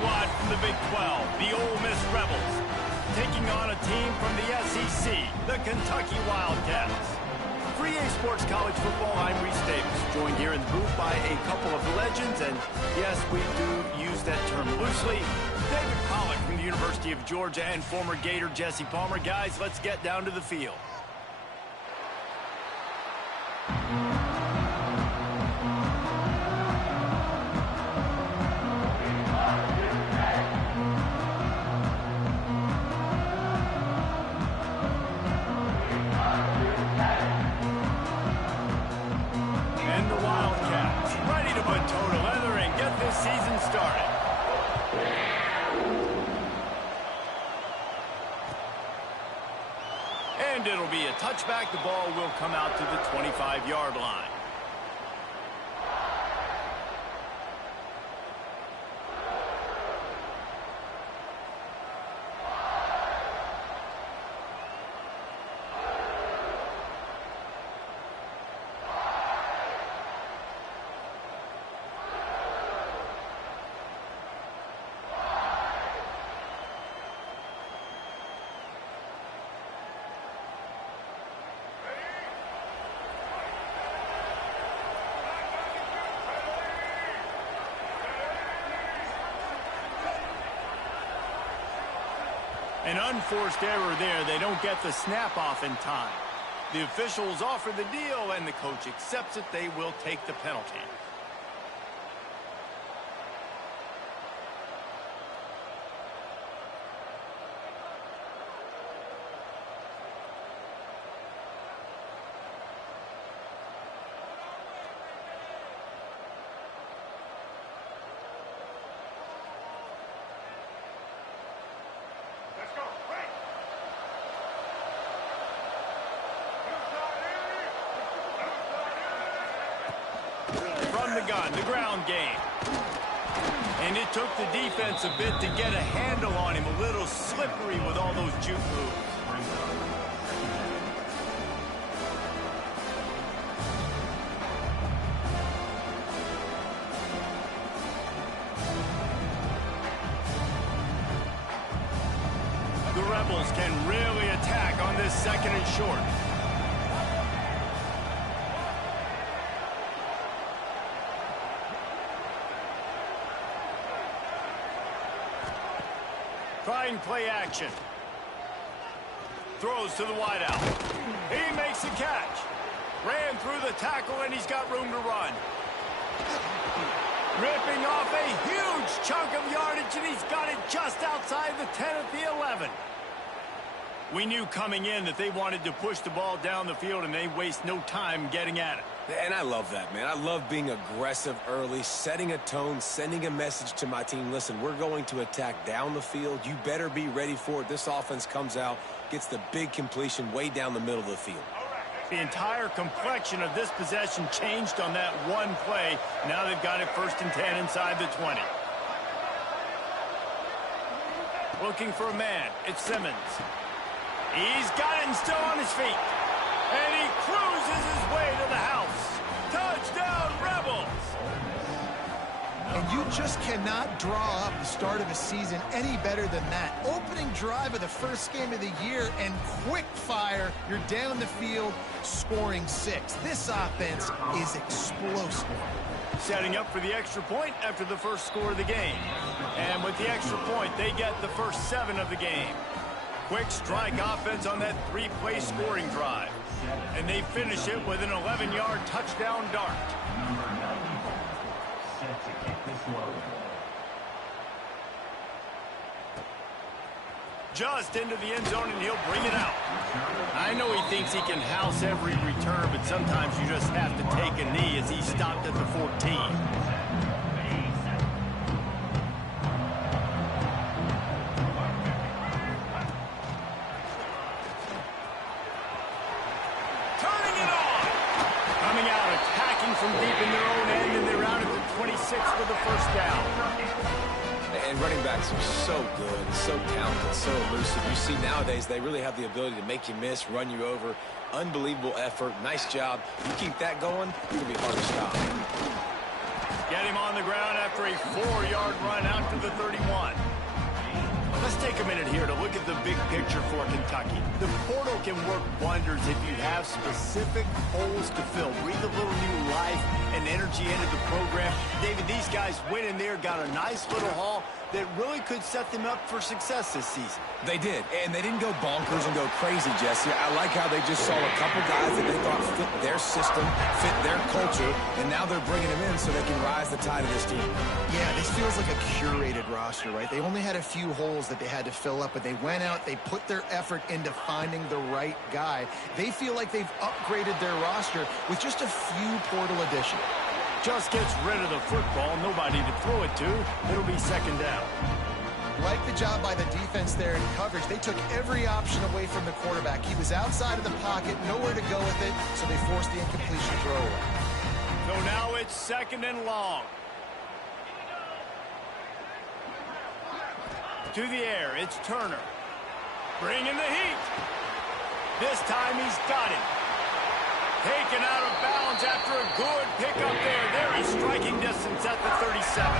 squad from the Big 12, the Ole Miss Rebels, taking on a team from the SEC, the Kentucky Wildcats. For EA Sports College Football, I'm Reese Davis, joined here in the booth by a couple of legends, and yes, we do use that term loosely. David Pollack from the University of Georgia and former Gator Jesse Palmer. Guys, let's get down to the field. And it'll be a touchback. The ball will come out to the 25-yard line. An unforced error there. They don't get the snap off in time. The officials offer the deal, and the coach accepts it. They will take the penalty. The gun, the ground game. And it took the defense a bit to get a handle on him. A little slippery with all those juke moves. The Rebels can really attack on this second and short. Trying play action. Throws to the wideout. He makes the catch. Ran through the tackle, and he's got room to run. Ripping off a huge chunk of yardage, and he's got it just outside the 10 at the 11. We knew coming in that they wanted to push the ball down the field, and they waste no time getting at it. And I love that, man. I love being aggressive early, setting a tone, sending a message to my team. Listen, we're going to attack down the field. You better be ready for it. This offense comes out, gets the big completion way down the middle of the field. The entire complexion of this possession changed on that one play. Now they've got it 1st and 10 inside the 20. Looking for a man. It's Simmons. He's got it and still on his feet. And he cruises his way to the house. Touchdown, Rebels! And you just cannot draw up the start of a season any better than that. Opening drive of the first game of the year, and quick fire. You're down the field, scoring 6. This offense is explosive. Setting up for the extra point after the first score of the game. And with the extra point, they get the first 7 of the game. Quick strike offense on that 3-play scoring drive. And they finish it with an 11-yard touchdown dart. Just into the end zone, and he'll bring it out. I know he thinks he can house every return, but sometimes you just have to take a knee as he stopped at the 14. From deep in their own end, and they're out at the 26 for the first down. And running backs are so good, so talented, so elusive. You see nowadays they really have the ability to make you miss, run you over. Unbelievable effort. Nice job. You keep that going, it's going to be hard to stop. Get him on the ground after a 4-yard run out to the 31. Let's take a minute here to look at the big picture for Kentucky. The portal can work wonders if you have specific holes to fill. Breathe a little new life and energy into the program. David, these guys went in there, got a nice little haul that really could set them up for success this season. They did, and they didn't go bonkers and go crazy, Jesse. I like how they just saw a couple guys that they thought fit their system, fit their culture, and now they're bringing them in so they can rise the tide of this team. Yeah, this feels like a curated roster, right? They only had a few holes that they had to fill up, but they went out, they put their effort into finding the right guy. They feel like they've upgraded their roster with just a few portal additions. Just gets rid of the football, nobody to throw it to. It'll be second down. Like the job by the defense there in coverage. They took every option away from the quarterback. He was outside of the pocket, nowhere to go with it, so they forced the incompletion throw away. So now it's second and long. To the air, it's Turner. Bringing the heat. This time he's got him. Taken out of bounds after a good pickup there. They're in striking distance at the 37.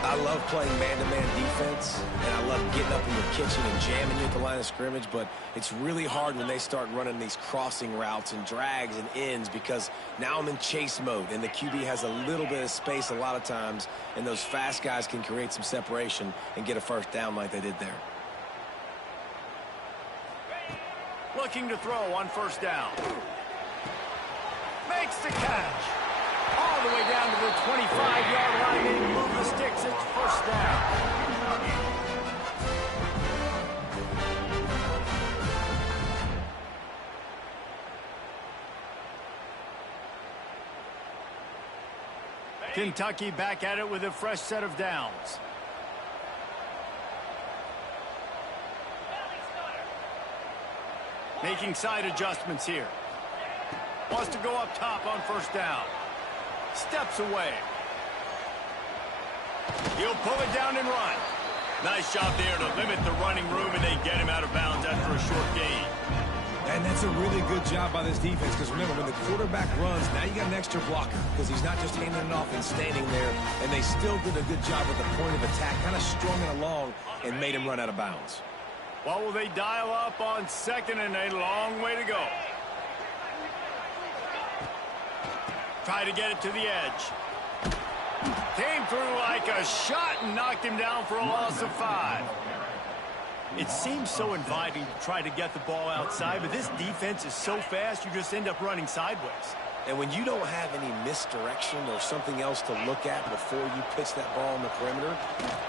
I love playing man-to-man defense, and I love getting up in your kitchen and jamming you at the line of scrimmage, but it's really hard when they start running these crossing routes and drags and ends because now I'm in chase mode, and the QB has a little bit of space a lot of times, and those fast guys can create some separation and get a first down like they did there. Looking to throw on first down. Makes the catch. All the way down to the 25-yard line. They move the sticks. It's first down. Kentucky back at it with a fresh set of downs. Making side adjustments here. Wants to go up top on first down. Steps away. He'll pull it down and run. Nice job there to limit the running room, and they get him out of bounds after a short gain. And that's a really good job by this defense because remember, when the quarterback runs, now you got an extra blocker because he's not just handing it off and standing there, and they still did a good job at the point of attack, kind of strung it along and made him run out of bounds. What will they dial up on second and a long way to go? Try to get it to the edge. Came through like a shot and knocked him down for a loss of 5. It seems so inviting to try to get the ball outside, but this defense is so fast you just end up running sideways. And when you don't have any misdirection or something else to look at before you pitch that ball on the perimeter,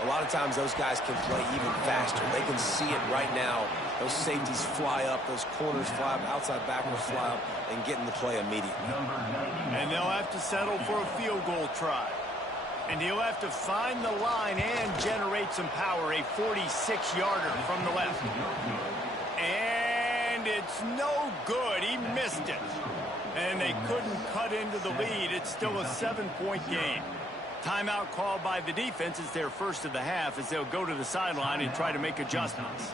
a lot of times those guys can play even faster. They can see it right now. Those safeties fly up, those corners fly up, outside backers fly up, and get in the play immediately. And they'll have to settle for a field goal try. And he'll have to find the line and generate some power, a 46-yarder from the left. And it's no good. He missed it. And they couldn't cut into the lead. It's still a 7-point game. Timeout called by the defense. It's their first of the half as they'll go to the sideline and try to make adjustments.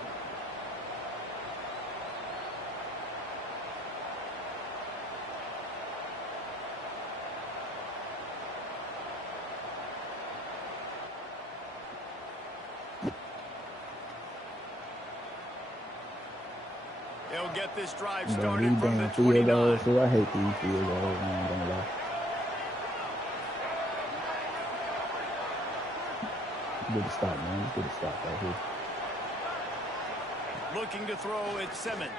They'll get this drive started from the 29. So I hate these field goals, man, I'm gonna lie. Good stop, man. Good stop right here. Looking to throw at Simmons.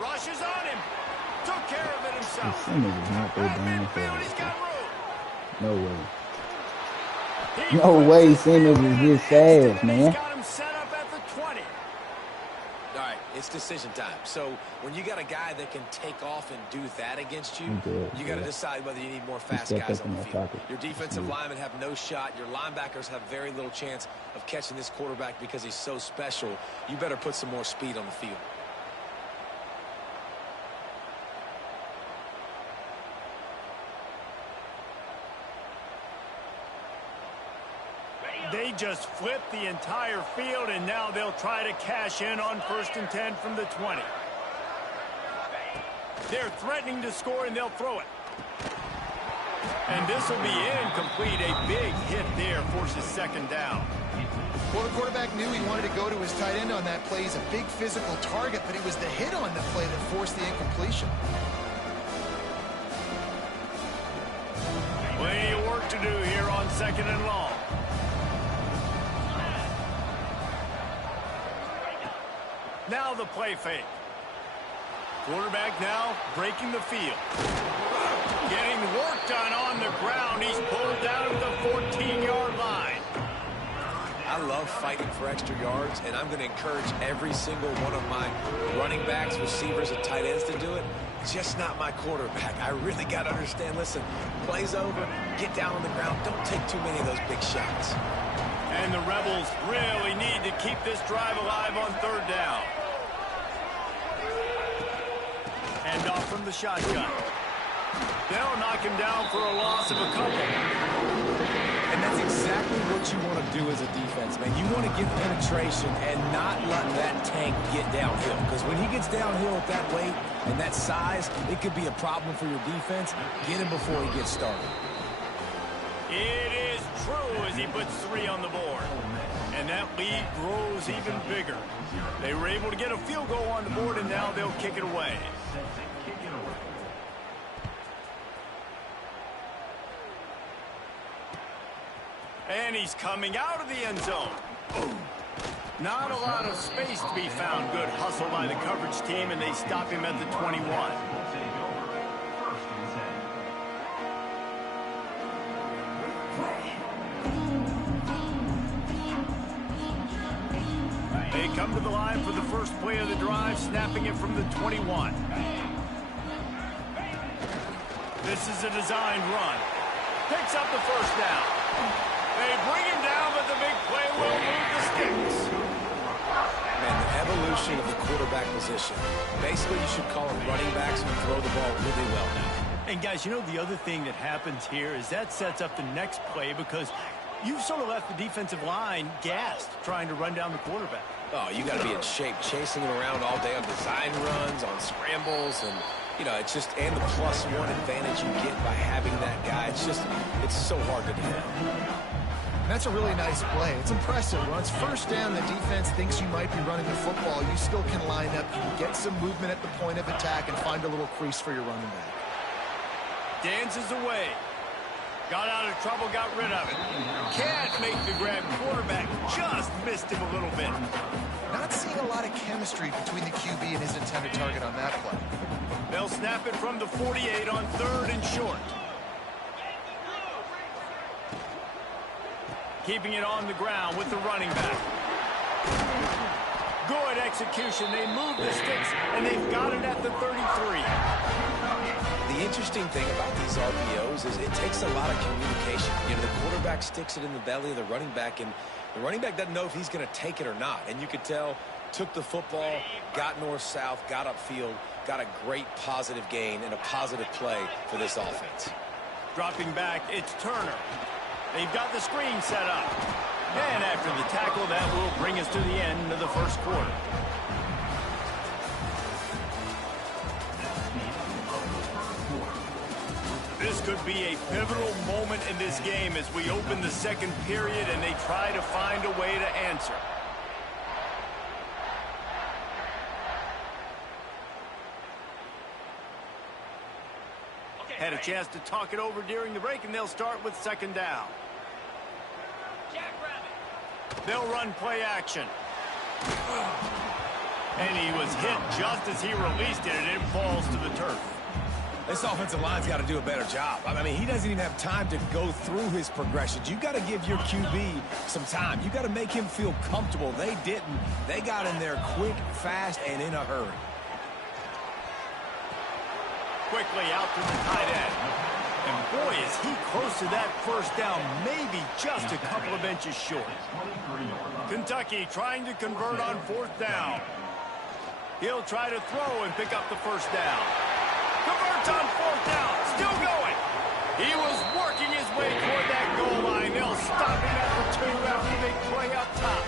Rushes on him. Took care of it himself. Simmons is not that damn Midfield, he's got room. room. No way. No way Simmons is this fast, man. He's got him set up at the 20. All right, it's decision time. So when you got a guy that can take off and do that against you, you got to decide whether you need more fast guys on the field. Your defensive linemen have no shot. Your linebackers have very little chance of catching this quarterback because he's so special. You better put some more speed on the field. They just flipped the entire field, and now they'll try to cash in on 1st and 10 from the 20. They're threatening to score, and they'll throw it. And this will be incomplete. A big hit there forces second down. Well, the quarterback knew he wanted to go to his tight end on that play. He's a big physical target, but it was the hit on the play that forced the incompletion. Plenty of work to do here on second and long. Now the play fake. Quarterback now breaking the field. Getting work done on the ground. He's pulled down at the 14-yard line. I love fighting for extra yards, and I'm going to encourage every single one of my running backs, receivers, and tight ends to do it. Just not my quarterback. I really got to understand, listen, play's over, get down on the ground, don't take too many of those big shots. And the Rebels really need to keep this drive alive on third down. Hand off from the shotgun. They'll knock him down for a loss of a couple. And that's exactly what you want to do as a defense, man. You want to get penetration and not let that tank get downhill. Because when he gets downhill at that weight and that size, it could be a problem for your defense. Get him before he gets started. It is true as he puts 3 on the board. And that lead grows even bigger. They were able to get a field goal on the board, and now they'll kick it away. And he's coming out of the end zone. Not a lot of space to be found. Good hustle by the coverage team, and they stop him at the 21. They come to the line for the first play of the drive, snapping it from the 21. This is a designed run. Picks up the first down. They bring him down, but the big play will move the sticks. Man, the evolution of the quarterback position. Basically, you should call them running backs who throw the ball really well now. And guys, you know the other thing that happens here is that sets up the next play because you've sort of left the defensive line gassed trying to run down the quarterback. Oh, you got to be in shape, chasing him around all day on design runs, on scrambles, and you know, it's just, and the +1 advantage you get by having that guy. It's just, it's so hard to defend. That's a really nice play. It's impressive. When it's first down, the defense thinks you might be running the football. You still can line up, get some movement at the point of attack, and find a little crease for your running back. Dances away. Got out of trouble, got rid of it. Can't make the grab. Quarterback just missed him a little bit. Not seeing a lot of chemistry between the QB and his intended target on that play. They'll snap it from the 48 on 3rd and short. Keeping it on the ground with the running back. Good execution. They move the sticks, and they've got it at the 33. The interesting thing about these RPOs is it takes a lot of communication. You know, the quarterback sticks it in the belly of the running back, and the running back doesn't know if he's going to take it or not. And you could tell, took the football, got north-south, got upfield, got a great positive gain and a positive play for this offense. Dropping back, it's Turner. They've got the screen set up. And after the tackle, that will bring us to the end of the first quarter. This could be a pivotal moment in this game as we open the second period and they try to find a way to answer. Had a chance to talk it over during the break, and they'll start with second down. They'll run play action. And he was hit just as he released it, and it falls to the turf. This offensive line's got to do a better job. I mean, he doesn't even have time to go through his progressions. You got to give your QB some time. You got to make him feel comfortable. They didn't. They got in there quick, fast, and in a hurry. Quickly out to the tight end. And boy, is he close to that first down, maybe just a couple of inches short. Kentucky trying to convert on 4th down. He'll try to throw and pick up the first down. Converts on 4th down, still going. He was working his way toward that goal line. They'll stop him at the 2 after they play up top.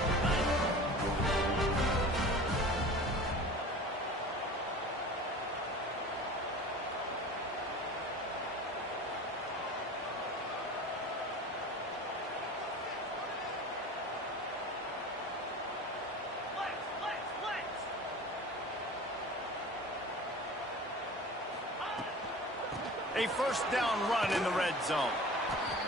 A first down run in the red zone.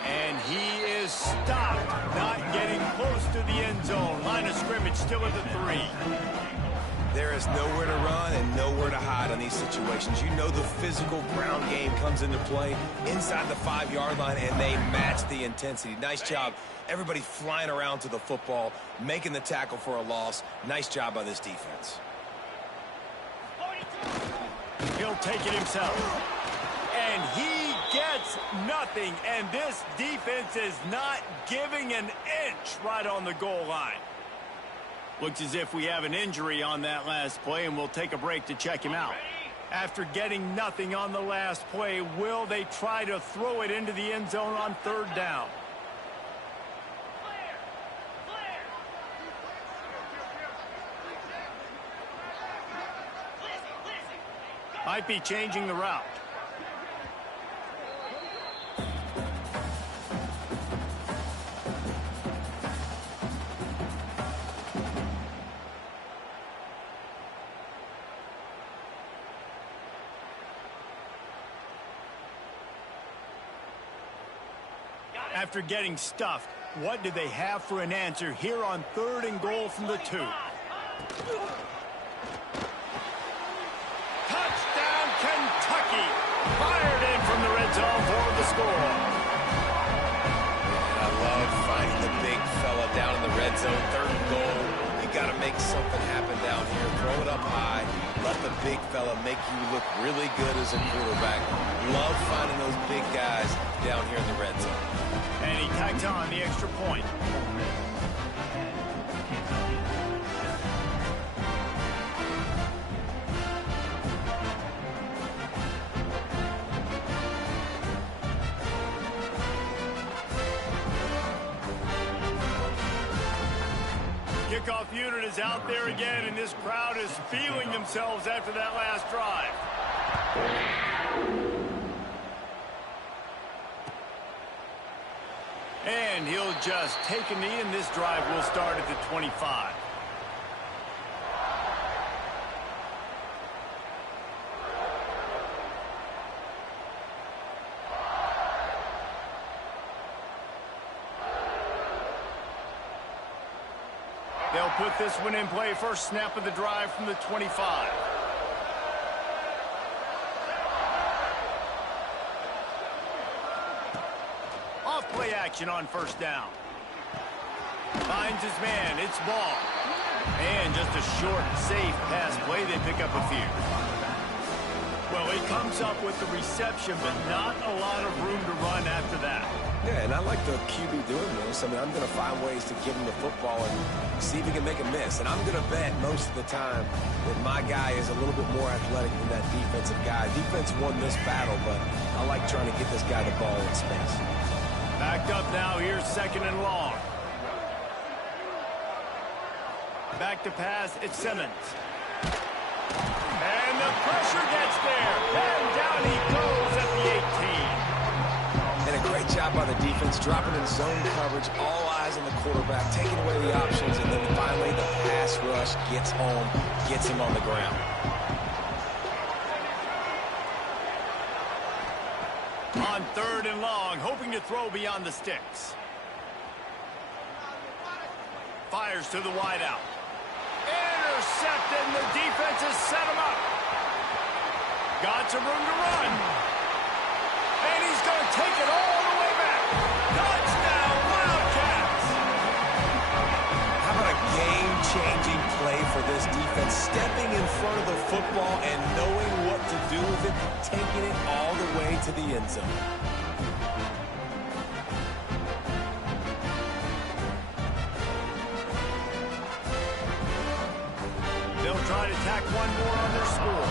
And he is stopped, not getting close to the end zone. Line of scrimmage still at the 3. There is nowhere to run and nowhere to hide on these situations. You know the physical ground game comes into play inside the 5-yard line, and they match the intensity. Nice job. Everybody flying around to the football, making the tackle for a loss. Nice job by this defense. He'll take it himself. And he gets nothing. And this defense is not giving an inch right on the goal line. Looks as if we have an injury on that last play, and we'll take a break to check him out. After getting nothing on the last play, will they try to throw it into the end zone on 3rd down? Might be changing the route. After getting stuffed, what do they have for an answer here on 3rd and goal from the 2? Touchdown, Kentucky! Fired in from the red zone for the score. I love finding the big fella down in the red zone. 3rd and goal. You got to make something happen down here. Throw it up high. Let the big fella make you look really good as a quarterback. Love finding those big guys down here in the red zone. And he tacks on the extra point. Kickoff unit is out there again, and this crowd is feeling themselves after that last drive. And he'll just take a knee, and this drive will start at the 25. They'll put this one in play. First snap of the drive from the 25. Play action on 1st down. Finds his man. It's ball. And just a short, safe pass play. They pick up a few. Well, he comes up with the reception, but not a lot of room to run after that. Yeah, and I like the QB doing this. I mean, I'm going to find ways to give him the football and see if he can make a miss. And I'm going to bet most of the time that my guy is a little bit more athletic than that defensive guy. Defense won this battle, but I like trying to get this guy the ball in space. Backed up now. Here's 2nd and long. Back to pass. It's Simmons. And the pressure gets there. And down he goes at the 18. And a great job by the defense, dropping in zone coverage, all eyes on the quarterback, taking away the options, and then finally the pass rush gets home, gets him on the ground. On 3rd and long, hoping to throw beyond the sticks. Fires to the wideout. Intercepted, and the defense has set him up. Got some room to run. And he's going to take it all the way back. Touchdown, Wildcats! How about a game-changing play for this defense? Stepping in front of the football and knowing what to do with it, taking it all the way to the end zone. They'll try to tack one more on their score.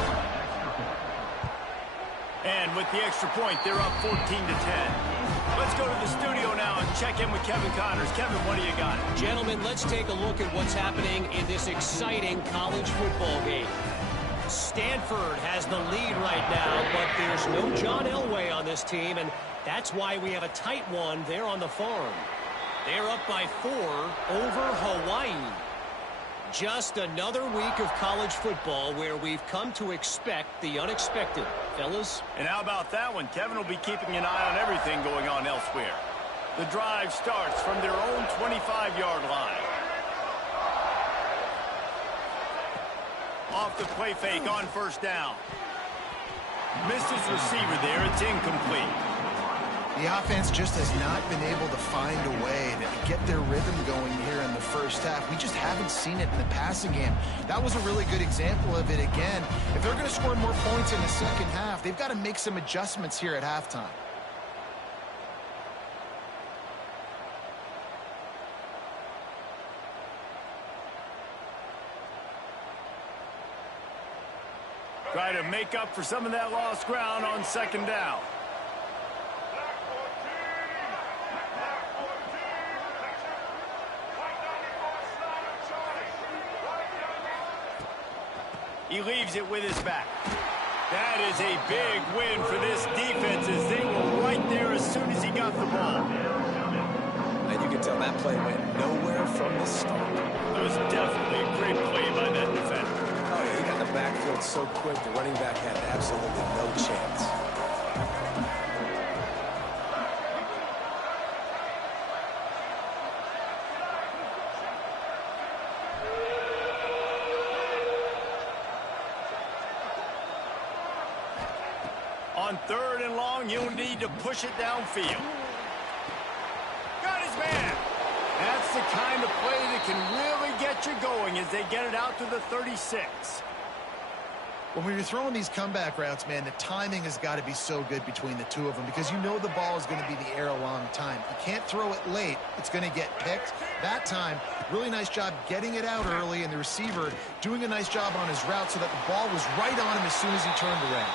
And with the extra point, they're up 14-10. Let's go to the studio now and check in with Kevin Connors. Kevin, what do you got? Gentlemen, let's take a look at what's happening in this exciting college football game. Stanford has the lead right now, but there's no John Elway on this team, and that's why we have a tight one there on the farm. They're up by 4 over Hawaii. Just another week of college football where we've come to expect the unexpected. fellas. And how about that one? Kevin will be keeping an eye on everything going on elsewhere. The drive starts from their own 25-yard line. Off the play fake on first down. Missed his receiver there. It's incomplete. The offense just has not been able to find a way to get their rhythm going here in the first half. We just haven't seen it in the passing game. That was a really good example of it again. If they're going to score more points in the second half, they've got to make some adjustments here at halftime. Try to make up for some of that lost ground on second down. He leaves it with his back. That is a big win for this defense as they were right there as soon as he got the ball. And you can tell that play went nowhere from the start. It was definitely a great play by that defender. Oh, yeah, he got the backfield so quick, the running back had absolutely no chance. On third and long, you'll need to push it downfield. Got his man. That's the kind of play that can really get you going as they get it out to the 36. When you're throwing these comeback routes, man, the timing has got to be so good between the two of them because you know the ball is going to be in the air a long time. You can't throw it late. It's going to get picked. That time, really nice job getting it out early, and the receiver doing a nice job on his route so that the ball was right on him as soon as he turned around.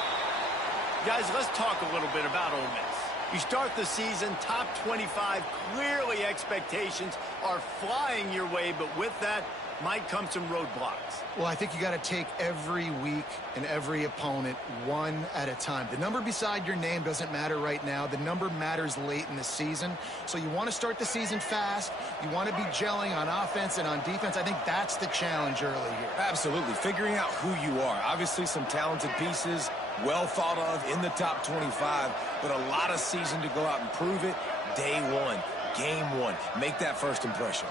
Guys, let's talk a little bit about Ole Miss. You start the season top 25. Clearly expectations are flying your way, but with that might come some roadblocks. Well, I think you got to take every week and every opponent one at a time. The number beside your name doesn't matter right now. The number matters late in the season. So you want to start the season fast. You want to be gelling on offense and on defense. I think that's the challenge early here. Absolutely. Figuring out who you are. Obviously some talented pieces, well thought of in the top 25, but a lot of season to go out and prove it. Day one, game one. Make that first impression.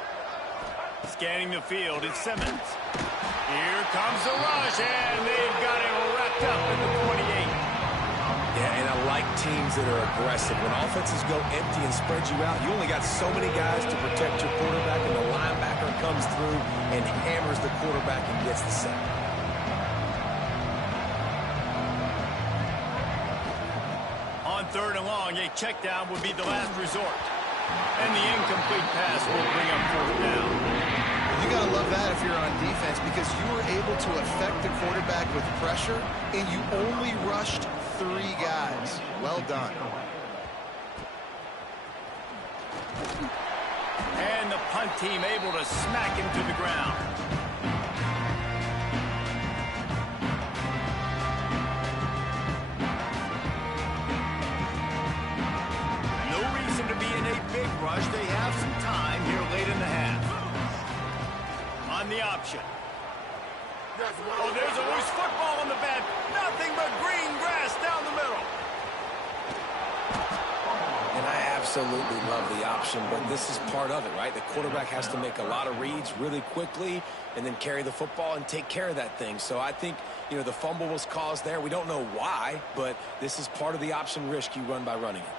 Scanning the field, it's Simmons. Here comes the rush, and they've got him wrapped up in the 28. Yeah, and I like teams that are aggressive. When offenses go empty and spread you out, you only got so many guys to protect your quarterback, and the linebacker comes through and hammers the quarterback and gets the sack. On third and long, a check down would be the last resort. And the incomplete pass will bring up fourth down. You got to love that if you're on defense because you were able to affect the quarterback with pressure, and you only rushed 3 guys. Well done. And the punt team able to smack him to the ground. No reason to be in a big rush. They have some time here late in the half. On the option. Oh, there's always football on the bed. Nothing but green grass down the middle. And I absolutely love the option, but this is part of it, right? The quarterback has to make a lot of reads really quickly and then carry the football and take care of that thing. So I think, you know, the fumble was caused there. We don't know why, but this is part of the option risk you run by running it.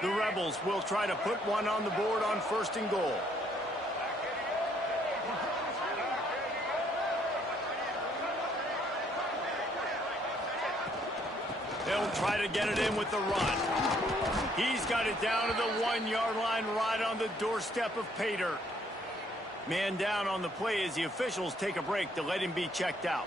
The Rebels will try to put one on the board on first and goal. They'll try to get it in with the run. He's got it down to the 1-yard line right on the doorstep of Pater. Man down on the play as the officials take a break to let him be checked out.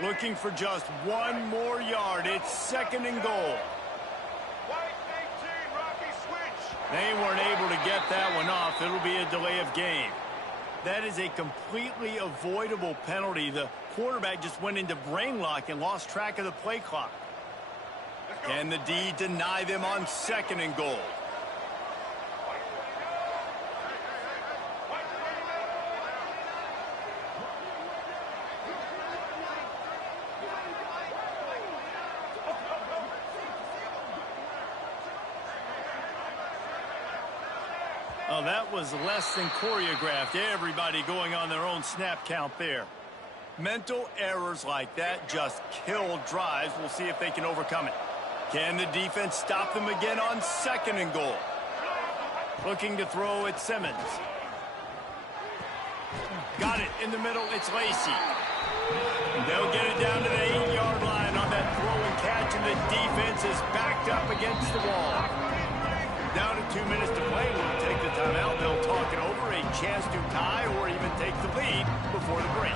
Looking for just 1 more yard. It's second and goal. White 18, Rocky switch. They weren't able to get that one off. It'll be a delay of game. That is a completely avoidable penalty. The quarterback just went into brain lock and lost track of the play clock. Can the D deny them on 2nd and goal? Oh, that was less than choreographed. Everybody going on their own snap count there. Mental errors like that just kill drives. We'll see if they can overcome it. Can the defense stop them again on 2nd and goal? Looking to throw at Simmons. Got it in the middle. It's Lacy. They'll get it down to the 8-yard line on that throw and catch, and the defense is backed up against the wall. Down to 2 minutes to play. We'll take the timeout. They'll talk it over. A chance to tie or even take the lead before the break.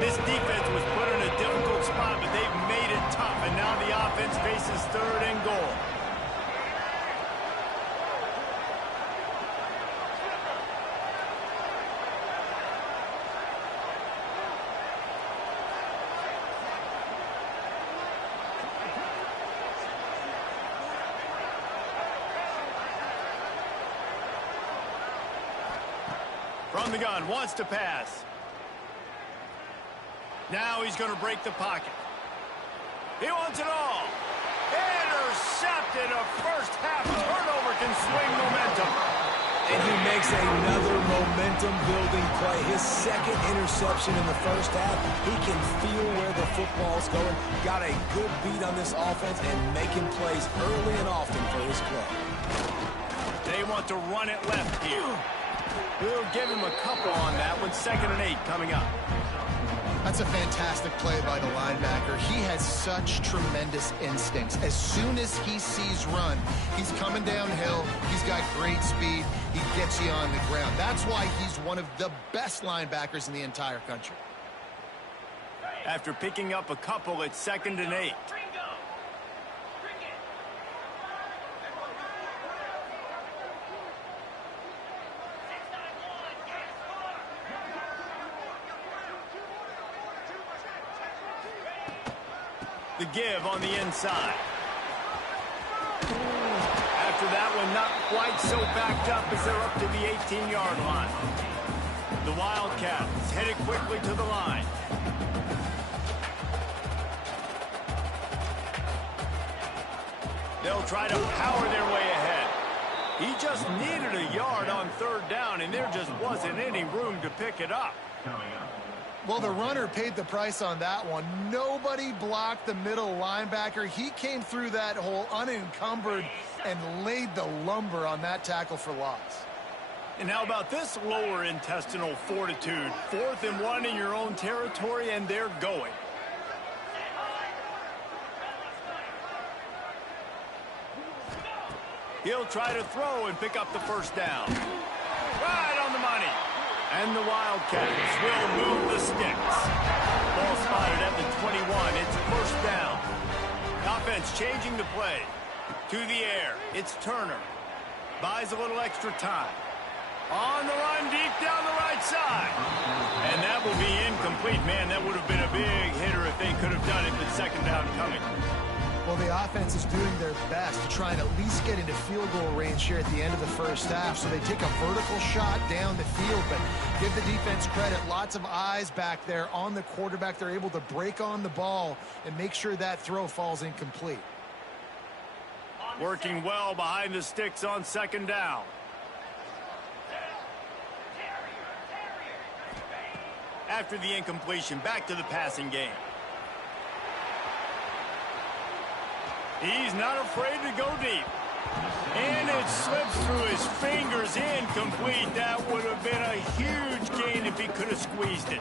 This defense was put in a difficult spot, but they've made it tough, and now the offense faces 3rd and goal. From the gun, wants to pass. Now he's going to break the pocket. He wants it all. Intercepted. A first-half turnover can swing momentum. And he makes another momentum-building play. His 2nd interception in the first half. He can feel where the football's going. Got a good beat on this offense and making plays early and often for his club. They want to run it left here. We'll give him a couple on that one. 2nd and 8 coming up. That's a fantastic play by the linebacker. He has such tremendous instincts. As soon as he sees run, he's coming downhill. He's got great speed. He gets you on the ground. That's why he's one of the best linebackers in the entire country. After picking up a couple, it's 2nd and 8. The give on the inside. After that one, not quite so backed up as they're up to the 18-yard line. The Wildcats headed quickly to the line. They'll try to power their way ahead. He just needed a yard on 3rd down, and there just wasn't any room to pick it up. Well, the runner paid the price on that one. Nobody blocked the middle linebacker. He came through that hole unencumbered and laid the lumber on that tackle for loss. And how about this lower intestinal fortitude? 4th and 1 in your own territory, and they're going. He'll try to throw and pick up the 1st down. Right on the money. And the Wildcats will move the sticks. Ball spotted at the 21. It's 1st down. Offense changing the play. To the air. It's Turner. Buys a little extra time. On the run deep down the right side. And that will be incomplete. Man, that would have been a big hitter if they could have done it, but 2nd down coming. Well, the offense is doing their best to try and at least get into field goal range here at the end of the first half. So they take a vertical shot down the field, but give the defense credit. Lots of eyes back there on the quarterback. They're able to break on the ball and make sure that throw falls incomplete. Working well behind the sticks on 2nd down. After the incompletion, back to the passing game. He's not afraid to go deep. And it slips through his fingers, incomplete. That would have been a huge gain if he could have squeezed it.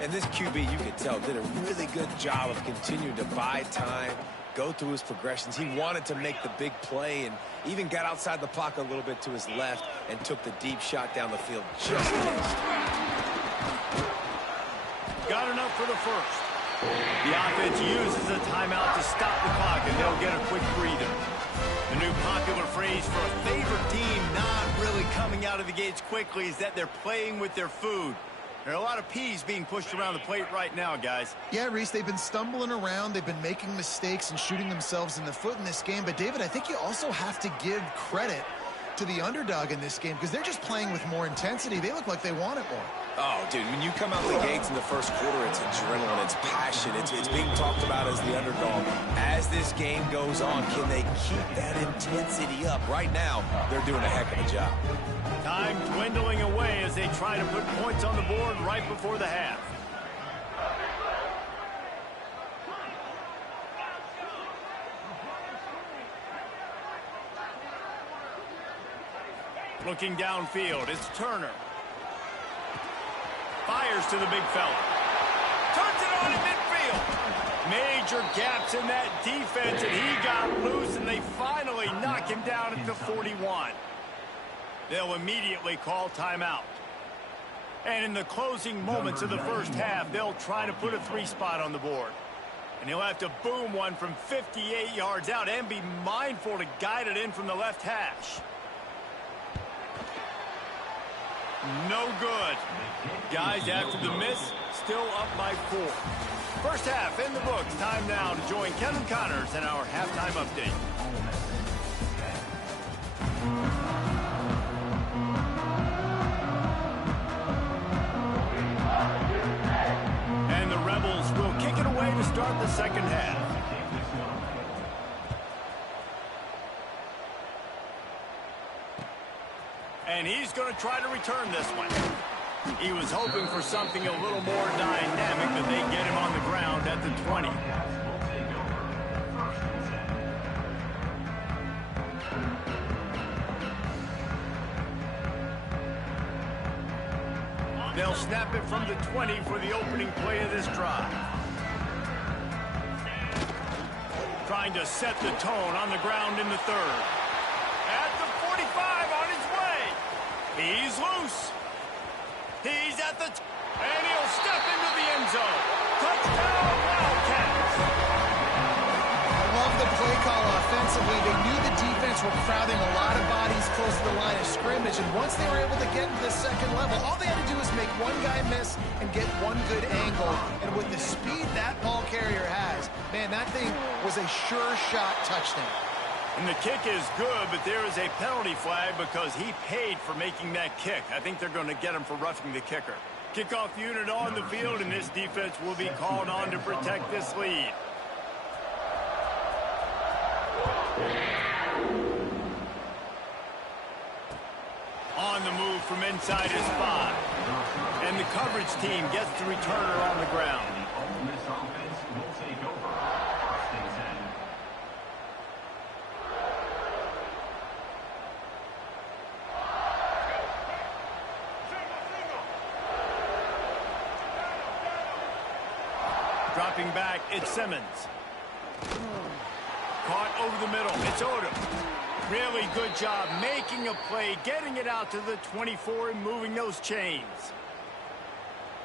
And this QB, you could tell, did a really good job of continuing to buy time, go through his progressions. He wanted to make the big play and even got outside the pocket a little bit to his left and took the deep shot down the field. Just missed. Got enough for the 1st. The offense uses a timeout to stop the clock, and they'll get a quick breather. The new popular phrase for a favorite team not really coming out of the gates quickly is that they're playing with their food. There are a lot of peas being pushed around the plate right now, guys. Yeah, Reese, they've been stumbling around. They've been making mistakes and shooting themselves in the foot in this game. But, David, I think you also have to give credit to the underdog in this game because they're just playing with more intensity. They look like they want it more. Oh, dude, when you come out the gates in the first quarter, it's adrenaline, it's passion, it's being talked about as the underdog. As this game goes on, can they keep that intensity up? Right now, they're doing a heck of a job. Time dwindling away as they try to put points on the board right before the half. Looking downfield, it's Turner. Fires to the big fella. Turns it on in midfield. Major gaps in that defense, and he got loose, and they finally knock him down at the 41. They'll immediately call timeout. And in the closing moments of the first half, they'll try to put a 3-spot on the board. And he'll have to boom one from 58 yards out and be mindful to guide it in from the left hash. No good. Guys, after the miss, still up by 4. First half in the books. Time now to join Kevin Connors in our halftime update. And the Rebels will kick it away to start the second half. And he's going to try to return this one. He was hoping for something a little more dynamic, but they get him on the ground at the 20. They'll snap it from the 20 for the opening play of this drive. Trying to set the tone on the ground in the third. At the 45 on his way. He's loose. He's at the and he'll step into the end zone. Touchdown, Wildcats. I love the play call offensively. They knew the defense were crowding a lot of bodies close to the line of scrimmage, and once they were able to get into the second level, all they had to do was make one guy miss and get one good angle. And with the speed that ball carrier has, man, that thing was a sure shot touchdown. And the kick is good, but there is a penalty flag because he paid for making that kick. I think they're going to get him for roughing the kicker. Kickoff unit on the field, and this defense will be called on to protect this lead. On the move from inside his 5. And the coverage team gets the returner on the ground. Dropping back, it's Simmons. Caught over the middle, it's Odom. Really good job making a play, getting it out to the 24 and moving those chains.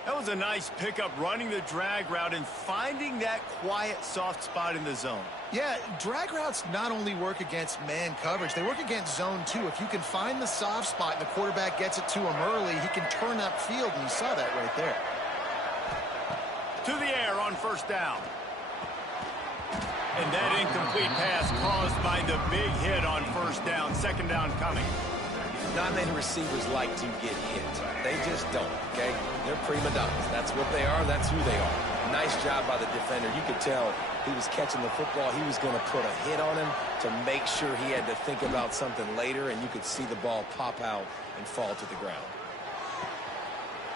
That was a nice pickup, running the drag route and finding that quiet, soft spot in the zone. Yeah, drag routes not only work against man coverage, they work against zone too. If you can find the soft spot and the quarterback gets it to him early, he can turn upfield, and you saw that right there. To the air on first down. And that incomplete pass caused by the big hit on first down. Second down coming. Not many receivers like to get hit. They just don't, okay? They're prima donnas. That's what they are. That's who they are. Nice job by the defender. You could tell he was catching the football. He was going to put a hit on him to make sure he had to think about something later, and you could see the ball pop out and fall to the ground.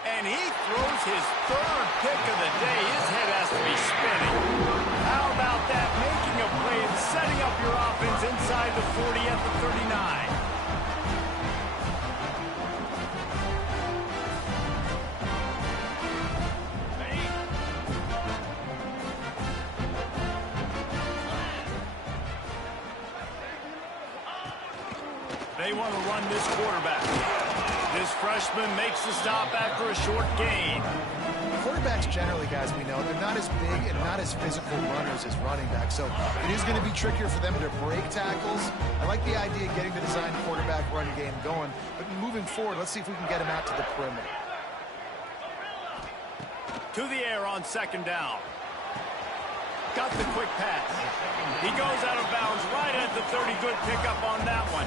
And he throws his third pick of the day. His head has to be spinning. How about that? Making a play and setting up your offense inside the 40 at the 39. They want to run this quarterback. This freshman makes the stop after a short gain. Quarterbacks generally, guys, we know, they're not as big and not as physical runners as running backs, so it is going to be trickier for them to break tackles. I like the idea of getting the design quarterback run game going, but moving forward, let's see if we can get him out to the perimeter. To the air on second down. Got the quick pass. He goes out of bounds right at the 30. Good pickup on that one.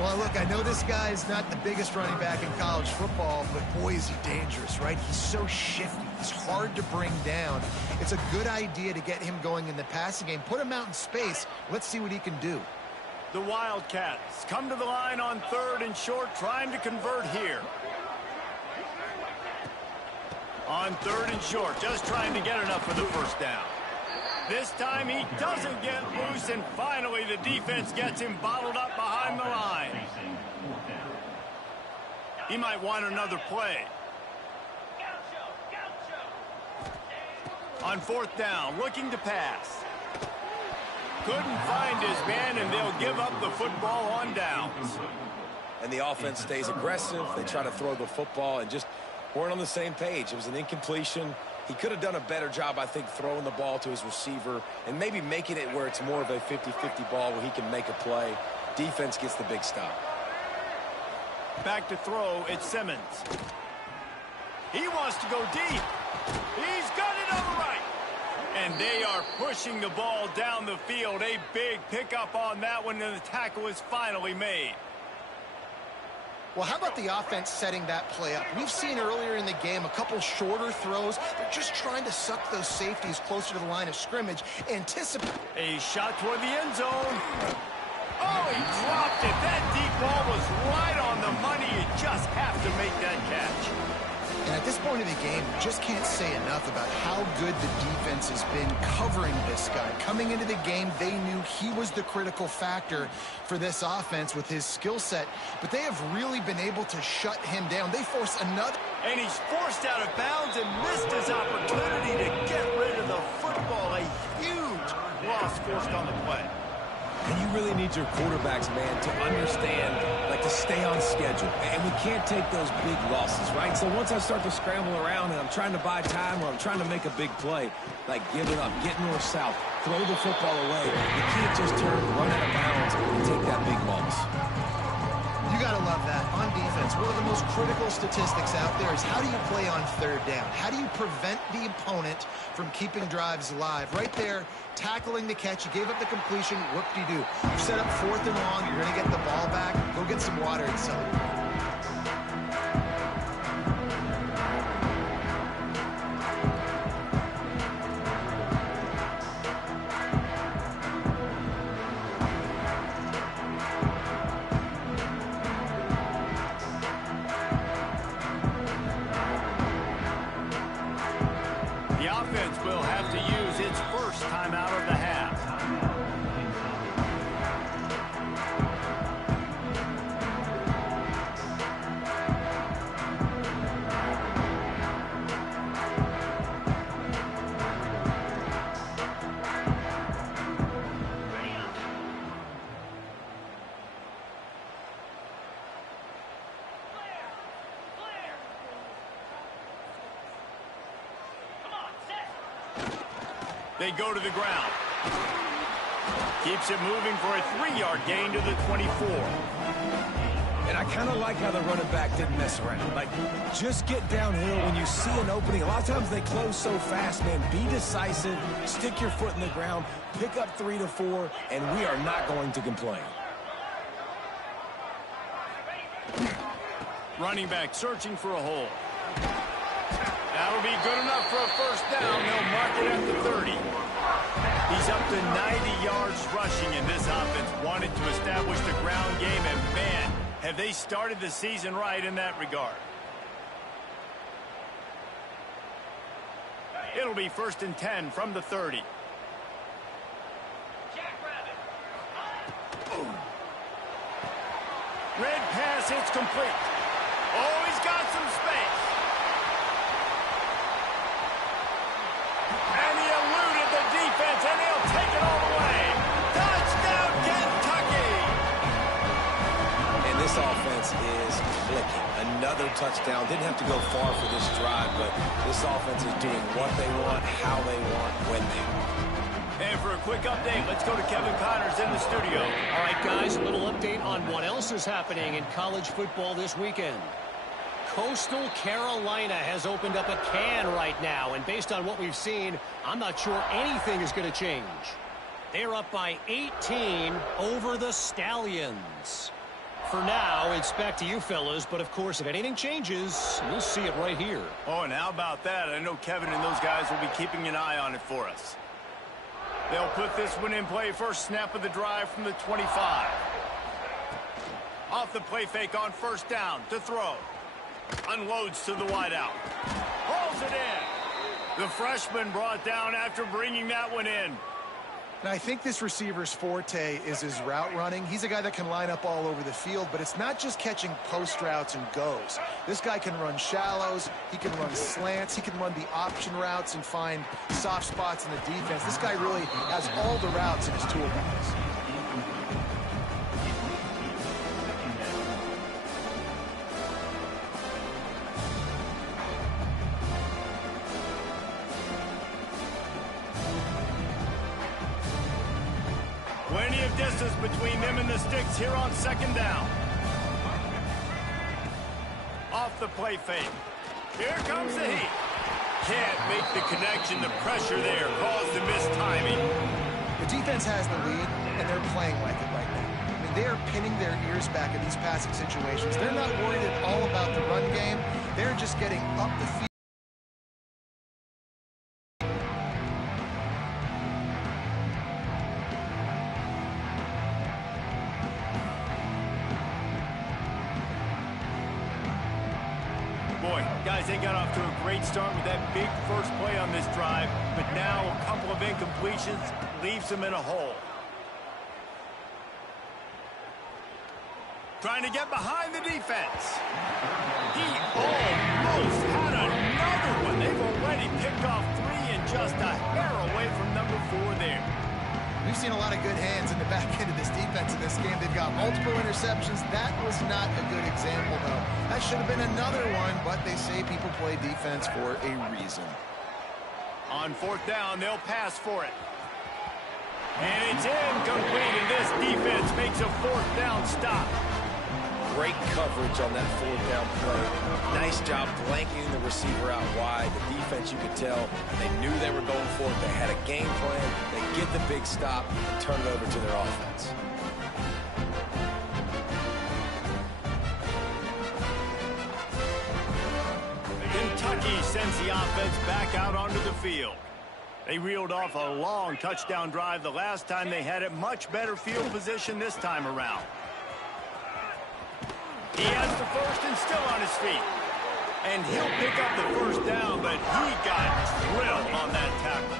Well, look, I know this guy is not the biggest running back in college football, but boy, is he dangerous, right? He's so shifty. He's hard to bring down. It's a good idea to get him going in the passing game. Put him out in space. Let's see what he can do. The Wildcats come to the line on 3rd and short, trying to convert here. On 3rd and short, just trying to get enough for the first down. This time he doesn't get loose, and finally the defense gets him bottled up behind the line. He might want another play. On 4th down, looking to pass. Couldn't find his man, and they'll give up the football on downs. And the offense stays aggressive. They try to throw the football and just weren't on the same page. It was an incompletion. He could have done a better job, I think, throwing the ball to his receiver and maybe making it where it's more of a 50-50 ball where he can make a play. Defense gets the big stop. Back to throw, it's Simmons. He wants to go deep. He's got it on the right. And they are pushing the ball down the field. A big pickup on that one, and the tackle is finally made. Well, how about the offense setting that play up? We've seen earlier in the game a couple shorter throws. They're just trying to suck those safeties closer to the line of scrimmage. Anticipate. A shot toward the end zone. Oh, he dropped it. That deep ball was right on the money. You just have to make that catch. And at this point of the game, you just can't say enough about how good the defense has been covering this guy. Coming into the game, they knew he was the critical factor for this offense with his skill set, but they have really been able to shut him down. They force another. And he's forced out of bounds and missed his opportunity to get rid of the football. A huge loss forced on the play. And you really need your quarterbacks, man, to understand, like, to stay on schedule. And we can't take those big losses, right? So once I start to scramble around and I'm trying to buy time or I'm trying to make a big play, like give it up, get north-south, throw the football away. You can't just turn, run out of bounds, and take that big loss. You got to love that. On defense, one of the most critical statistics out there is how do you play on 3rd down? How do you prevent the opponent from keeping drives alive? Right there, tackling the catch. You gave up the completion. Whoop-de-doo. You set up 4th and long. You're going to get the ball back. Go get some water and celebrate. Will have to use its first timeout of the half. They go to the ground. Keeps it moving for a 3-yard gain to the 24. And I kind of like how the running back didn't mess around. Like, just get downhill when you see an opening. A lot of times they close so fast, man. Be decisive, stick your foot in the ground, pick up 3 to 4, and we are not going to complain. Running back searching for a hole. That'll be good enough for a first down. They'll mark it at the 30. He's up to 90 yards rushing, and this offense wanted to establish the ground game, and man, have they started the season right in that regard. It'll be 1st and 10 from the 30. Red pass hits complete. Oh, he's got some space. And he eluded the defense, and he'll take it all the way. Touchdown, Kentucky! And this This offense is clicking. Another touchdown. Didn't have to go far for this drive, but this offense is doing what they want, how they want, when they want. And for a quick update, let's go to Kevin Connors in the studio. All right, guys, a little update on what else is happening in college football this weekend. Coastal Carolina has opened up a can right now, and based on what we've seen, I'm not sure anything is going to change. They're up by 18 over the Stallions. For now, it's back to you fellas, but of course, if anything changes, we'll see it right here. Oh, and how about that? I know Kevin and those guys will be keeping an eye on it for us. They'll put this one in play. First snap of the drive from the 25. Off the play fake on first down to throw. Unloads to the wideout. Hauls it in. The freshman brought down after bringing that one in. And I think this receiver's forte is his route running. He's a guy that can line up all over the field, but it's not just catching post routes and goes. This guy can run shallows, he can run slants, he can run the option routes and find soft spots in the defense. This guy really has all the routes in his toolbox. Plenty of distance between them and the sticks here on second down. Off the play fake. Here comes the heat. Can't make the connection. The pressure there caused the missed timing. The defense has the lead, and they're playing like it right now. I mean, they are pinning their ears back in these passing situations. They're not worried at all about the run game. They're just getting up the field. Boy, guys, they got off to a great start with that big first play on this drive, but now a couple of incompletions leaves them in a hole. Trying to get behind the defense. He almost had another one. They've already picked off 3 and just a hair away from number 4 there. We've seen a lot of good hands in the back end of this defense in this game. They've got multiple interceptions. That was not a good example, though. That should have been another one, but they say people play defense for a reason. On fourth down, they'll pass for it. And it's incomplete, and this defense makes a fourth down stop. Great coverage on that fourth down play. Nice job blanketing the receiver out wide. The defense, you could tell, they knew they were going for it. They had a game plan. They get the big stop and turn it over to their offense. Kentucky sends the offense back out onto the field. They reeled off a long touchdown drive the last time they had it. Much better field position this time around. He has the first and still on his feet. And he'll pick up the first down, but he got drilled on that tackle.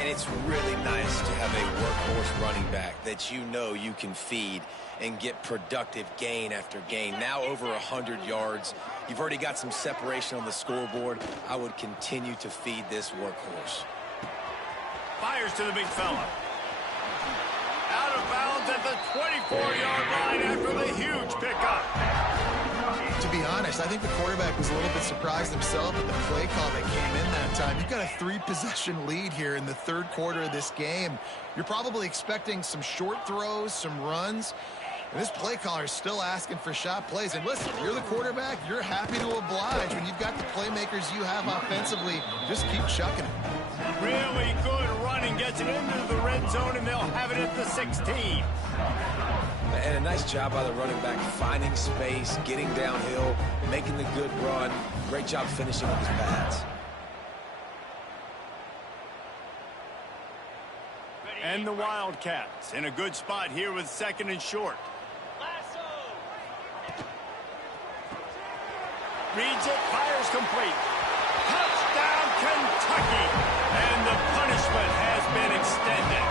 And it's really nice to have a workhorse running back that you know you can feed and get productive gain after gain. Now over 100 yards. You've already got some separation on the scoreboard. I would continue to feed this workhorse. Fires to the big fella. Out of bounds at the 24-yard line after the huge pickup. To be honest, I think the quarterback was a little bit surprised himself at the play call that came in that time. You've got a 3-possession lead here in the third quarter of this game. You're probably expecting some short throws, some runs. And this play caller is still asking for shot plays. And listen, you're the quarterback. You're happy to oblige. When you've got the playmakers you have offensively, just keep chucking it. Really good running. Gets it into the red zone, and they'll have it at the 16. And a nice job by the running back, finding space, getting downhill, making the good run. Great job finishing with his pads. And the Wildcats in a good spot here with second and short. Reads it, fires complete. Touchdown, Kentucky! And the punishment has been extended.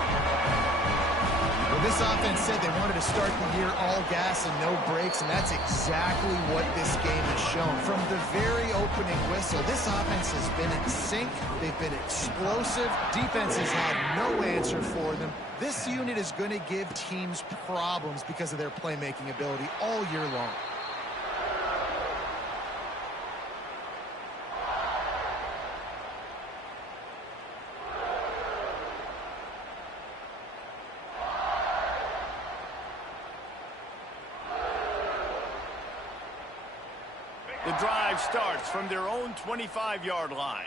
Well, this offense said they wanted to start the year all gas and no brakes, and that's exactly what this game has shown. From the very opening whistle, this offense has been in sync. They've been explosive. Defense has had no answer for them. This unit is going to give teams problems because of their playmaking ability all year long. The drive starts from their own 25-yard line.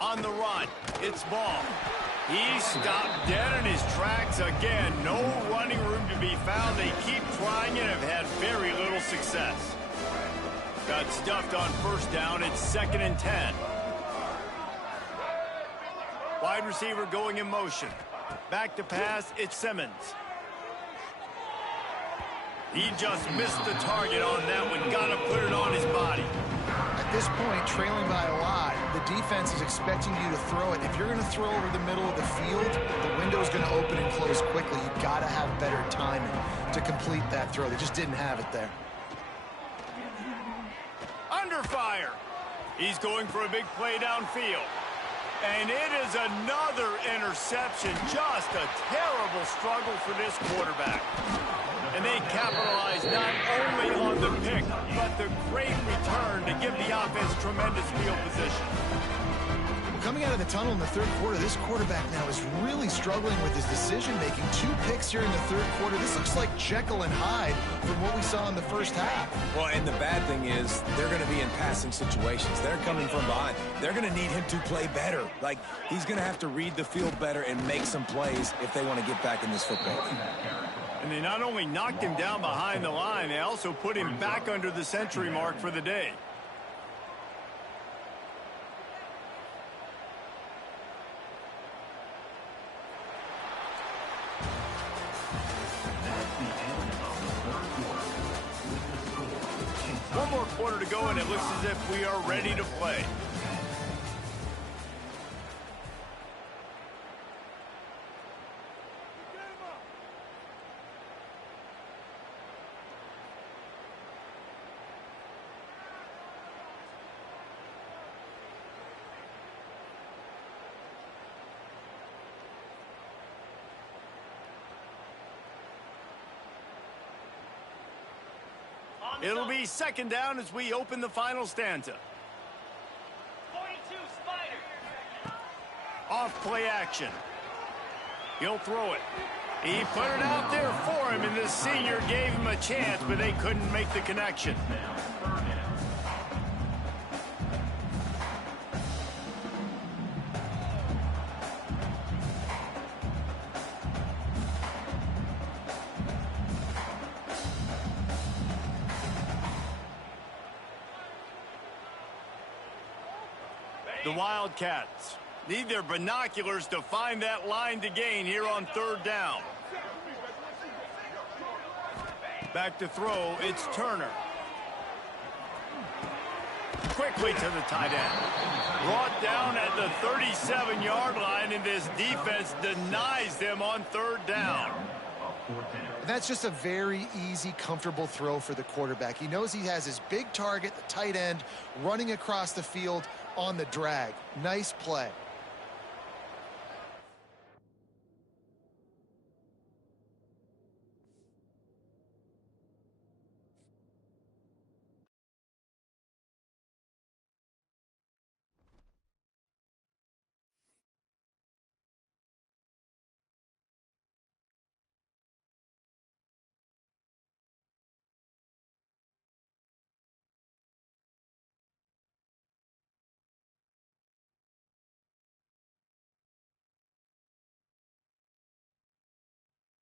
On the run, it's Ball. He stopped dead in his tracks again. No running room to be found. They keep trying and have had very little success. Got stuffed on first down. It's 2nd and 10. Wide receiver going in motion. Back to pass. It's Simmons. He just missed the target on that one. Got to put it on his body. At this point, trailing by a lot, the defense is expecting you to throw it. If you're going to throw over the middle of the field, the window is going to open and close quickly. You've got to have better timing to complete that throw. They just didn't have it there. Under fire. He's going for a big play downfield. And it is another interception. Just a terrible struggle for this quarterback. And they capitalize not only on the pick, but the great return to give the offense tremendous field position. Coming out of the tunnel in the third quarter, this quarterback now is really struggling with his decision-making. 2 picks here in the third quarter. This looks like Jekyll and Hyde from what we saw in the first half. Well, and the bad thing is they're going to be in passing situations. They're coming from behind. They're going to need him to play better. Like, he's going to have to read the field better and make some plays if they want to get back in this football game. And they not only knocked him down behind the line, they also put him back under the century mark for the day. One more quarter to go, and it looks as if we are ready to play. It'll be 2nd down as we open the final stanza. 42 Spider. Off play action. He'll throw it. He put it out there for him, and the senior gave him a chance, but they couldn't make the connection. The Wildcats need their binoculars to find that line to gain here on 3rd down. Back to throw, it's Turner. Quickly to the tight end. Brought down at the 37-yard line, and this defense denies them on 3rd down. That's just a very easy, comfortable throw for the quarterback. He knows he has his big target, the tight end, running across the field on the drag. Nice play.